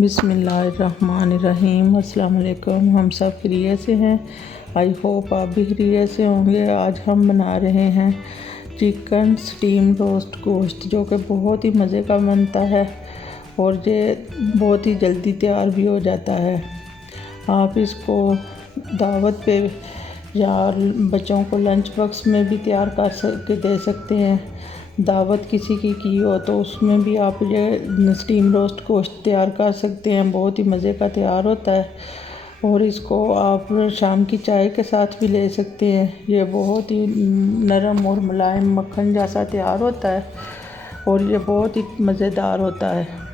बिस्मिल्लाहिर्रहमानिर्रहीम। अस्सलाम वालेकुम। हम सब खैरियत से हैं। आई होप आप भी खैरियत से होंगे। आज हम बना रहे हैं चिकन स्टीम रोस्ट गोश्त, जो कि बहुत ही मज़े का बनता है और ये बहुत ही जल्दी तैयार भी हो जाता है। आप इसको दावत पे या बच्चों को लंच बॉक्स में भी तैयार कर दे सकते हैं। दावत किसी की हो तो उसमें भी आप ये स्टीम रोस्ट गोश्त तैयार कर सकते हैं। बहुत ही मज़े का तैयार होता है और इसको आप शाम की चाय के साथ भी ले सकते हैं। ये बहुत ही नरम और मुलायम मक्खन जैसा तैयार होता है और ये बहुत ही मज़ेदार होता है।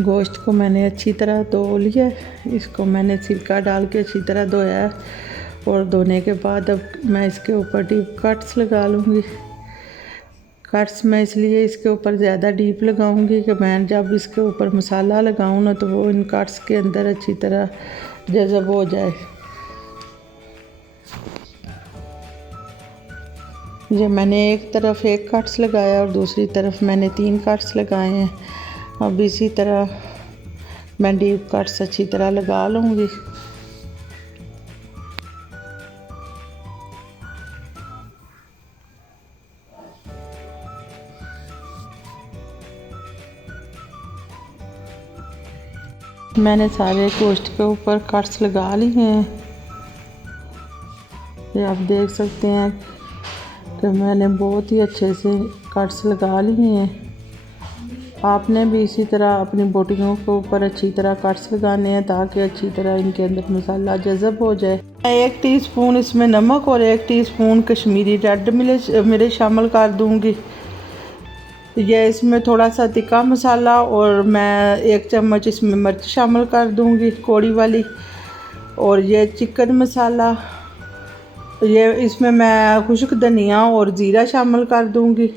गोश्त को मैंने अच्छी तरह धो लिया। इसको मैंने सिरका डाल के अच्छी तरह धोया है और धोने के बाद अब मैं इसके ऊपर डीप कट्स लगा लूँगी। कट्स मैं इसलिए इसके ऊपर ज़्यादा डीप लगाऊंगी कि मैं जब इसके ऊपर मसाला लगाऊं ना तो वो इन कट्स के अंदर अच्छी तरह जज़ब हो जाए। ये मैंने एक तरफ एक कट्स लगाया और दूसरी तरफ मैंने 3 कट्स लगाए हैं। अब इसी तरह मैं डीप कट्स अच्छी तरह लगा लूँगी। मैंने सारे गोश्त के ऊपर कट्स लगा लिए हैं। ये आप देख सकते हैं कि मैंने बहुत ही अच्छे से कट्स लगा लिए हैं। आपने भी इसी तरह अपनी बोटियों के ऊपर अच्छी तरह कट्स लगाने हैं ताकि अच्छी तरह इनके अंदर मसाला जज़ब हो जाए। 1 टीस्पून इसमें नमक और 1 टीस्पून कश्मीरी रेड मिर्च शामिल कर दूंगी। ये इसमें थोड़ा सा तिक्का मसाला और मैं 1 चम्मच इसमें मिर्च शामिल कर दूंगी कौड़ी वाली। और ये चिकन मसाला, ये इसमें मैं खुश्क धनिया और ज़ीरा शामिल कर दूंगी।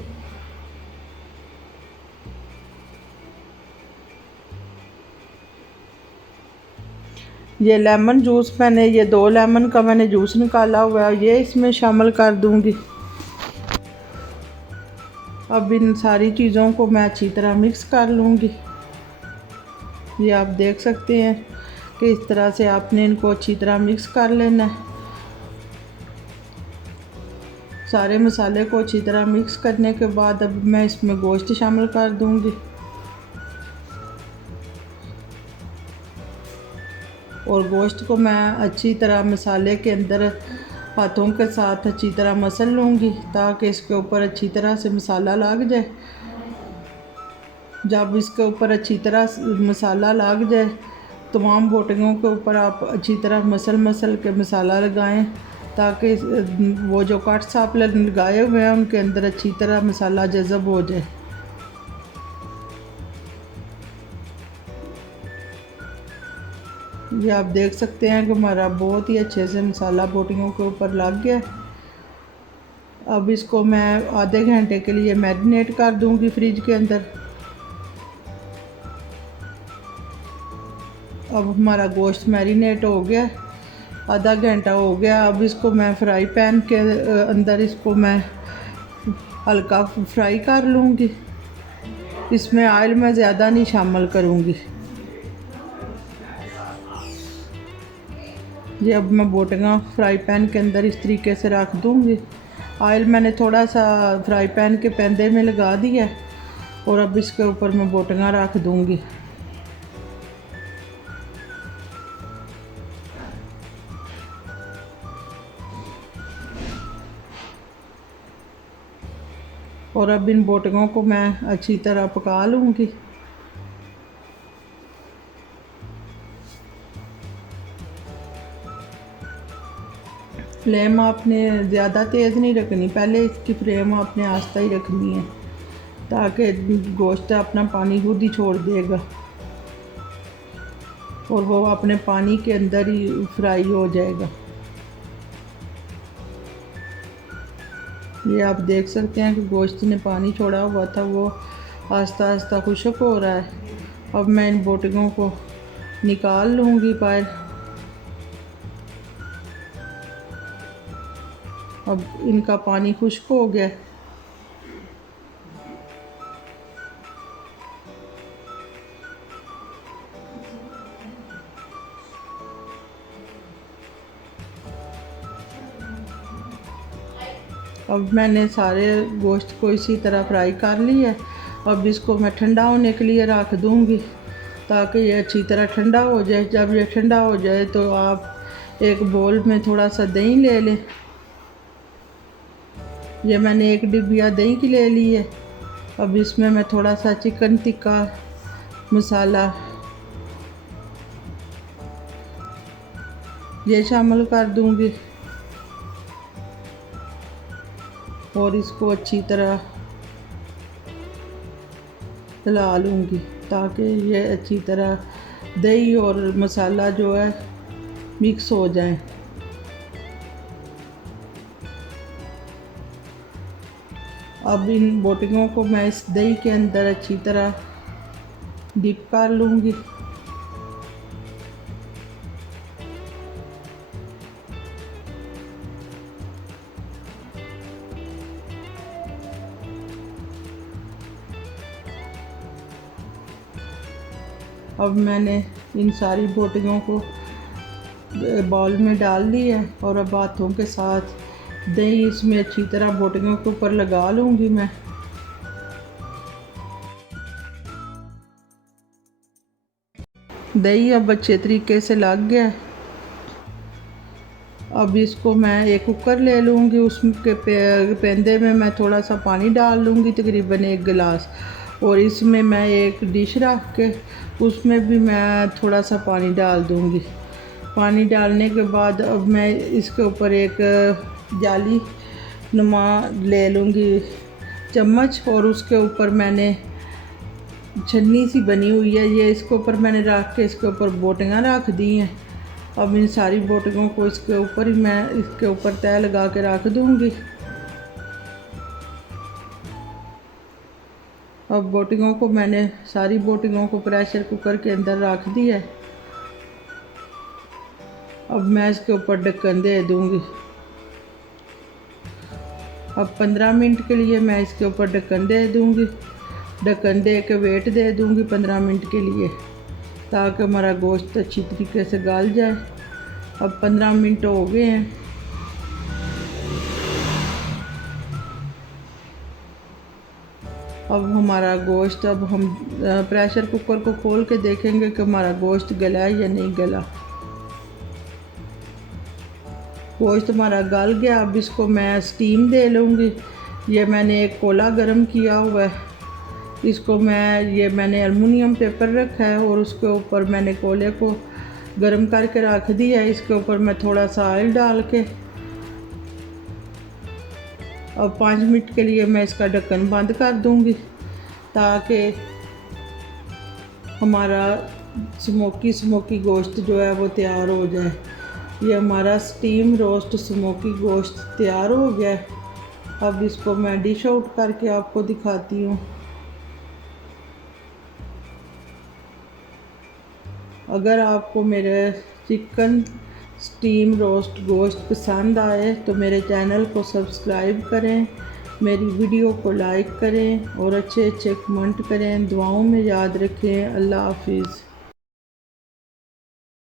ये लेमन जूस, मैंने ये 2 लेमन का मैंने जूस निकाला हुआ है, ये इसमें शामिल कर दूंगी। अब इन सारी चीज़ों को मैं अच्छी तरह मिक्स कर लूँगी। ये आप देख सकते हैं कि इस तरह से आपने इनको अच्छी तरह मिक्स कर लेना है। सारे मसाले को अच्छी तरह मिक्स करने के बाद अब मैं इसमें गोश्त शामिल कर दूँगी और गोश्त को मैं अच्छी तरह मसाले के अंदर हाथों के साथ अच्छी तरह मसल लूँगी ताकि इसके ऊपर अच्छी तरह से मसाला लग जाए। जब इसके ऊपर अच्छी तरह मसाला लग जाए तमाम बोटियों के ऊपर आप अच्छी तरह मसल के मसाला लगाएं ताकि वो जो कट्स आप लगाए हुए हैं उनके अंदर अच्छी तरह मसाला जज़ब हो जाए। ये आप देख सकते हैं कि हमारा बहुत ही अच्छे से मसाला बोटियों के ऊपर लग गया। अब इसको मैं आधे घंटे के लिए मैरिनेट कर दूंगी फ्रिज के अंदर। अब हमारा गोश्त मैरिनेट हो गया, आधा घंटा हो गया। अब इसको मैं फ्राई पैन के अंदर इसको मैं हल्का फ्राई कर लूँगी। इसमें ऑयल मैं ज़्यादा नहीं शामिल करूँगी। ये अब मैं बोटियाँ फ्राई पैन के अंदर इस तरीके से रख दूँगी। ऑयल मैंने थोड़ा सा फ्राई पैन के पैंदे में लगा दिया और अब इसके ऊपर मैं बोटियाँ रख दूँगी। और अब इन बोटियों को मैं अच्छी तरह पका लूँगी। फ्लेम आपने ज़्यादा तेज़ नहीं रखनी, पहले इसकी फ्लेम आपने आस्ता ही रखनी है ताकि गोश्त अपना पानी खुद ही छोड़ देगा और वो अपने पानी के अंदर ही फ्राई हो जाएगा। ये आप देख सकते हैं कि गोश्त ने पानी छोड़ा हुआ था, वो आस्ता आस्ता खुश्क हो रहा है। अब मैं इन बोटियों को निकाल लूँगी बाहर। अब इनका पानी खुश्क हो गया। अब मैंने सारे गोश्त को इसी तरह फ्राई कर लिया है। अब इसको मैं ठंडा होने के लिए रख दूँगी ताकि ये अच्छी तरह ठंडा हो जाए। जब ये ठंडा हो जाए तो आप एक बोल में थोड़ा सा दही ले लें। ये मैंने एक डिबिया दही की ले ली है। अब इसमें मैं थोड़ा सा चिकन टिक्का मसाला ये शामिल कर दूँगी और इसको अच्छी तरह हिला लूँगी ताकि ये अच्छी तरह दही और मसाला जो है मिक्स हो जाए। अब इन बोटियों को मैं इस दही के अंदर अच्छी तरह डिप कर लूँगी। अब मैंने इन सारी बोटियों को बाउल में डाल दी है और अब हाथों के साथ दही इसमें अच्छी तरह बोटियों के ऊपर लगा लूँगी मैं। दही अब अच्छे तरीके से लग गया है। अब इसको मैं एक कुकर ले लूँगी, उसके पेंदे में मैं थोड़ा सा पानी डाल लूँगी, तकरीबन 1 गिलास, और इसमें मैं एक डिश रख के उसमें भी मैं थोड़ा सा पानी डाल दूँगी। पानी डालने के बाद अब मैं इसके ऊपर एक जाली नुमा ले लूँगी चम्मच, और उसके ऊपर मैंने छन्नी सी बनी हुई है, ये इसके ऊपर मैंने रख के इसके ऊपर बोटियाँ रख दी हैं। अब इन सारी बोटियों को इसके ऊपर ही मैं इसके ऊपर तय लगा के रख दूँगी। अब बोटियों को मैंने सारी बोटियों को प्रेशर कुकर के अंदर रख दिया है। अब मैं इसके ऊपर ढक्कन दे दूँगी। अब 15 मिनट के लिए मैं इसके ऊपर ढक्कन दे दूँगी। ढक्कन दे के वेट दे दूँगी 15 मिनट के लिए ताकि हमारा गोश्त अच्छी तरीके से गल जाए। अब 15 मिनट हो गए हैं। अब हमारा गोश्त, अब हम प्रेशर कुकर को खोल के देखेंगे कि हमारा गोश्त गला है या नहीं गला। गोश्त हमारा गल गया। अब इसको मैं स्टीम दे लूँगी। ये मैंने एक कोला गरम किया हुआ है, इसको मैंने एलुमिनियम पेपर रखा है और उसके ऊपर मैंने कोले को गरम करके रख दिया है। इसके ऊपर मैं थोड़ा सा ऑयल डाल के अब 5 मिनट के लिए मैं इसका ढक्कन बंद कर दूंगी ताकि हमारा स्मोकी गोश्त जो है वो तैयार हो जाए। ये हमारा स्टीम रोस्ट स्मोकी गोश्त तैयार हो गया है। अब इसको मैं डिश आउट करके आपको दिखाती हूँ। अगर आपको मेरे चिकन स्टीम रोस्ट गोश्त पसंद आए तो मेरे चैनल को सब्सक्राइब करें, मेरी वीडियो को लाइक करें और अच्छे अच्छे कमेंट करें। दुआओं में याद रखें। अल्लाह हाफिज़।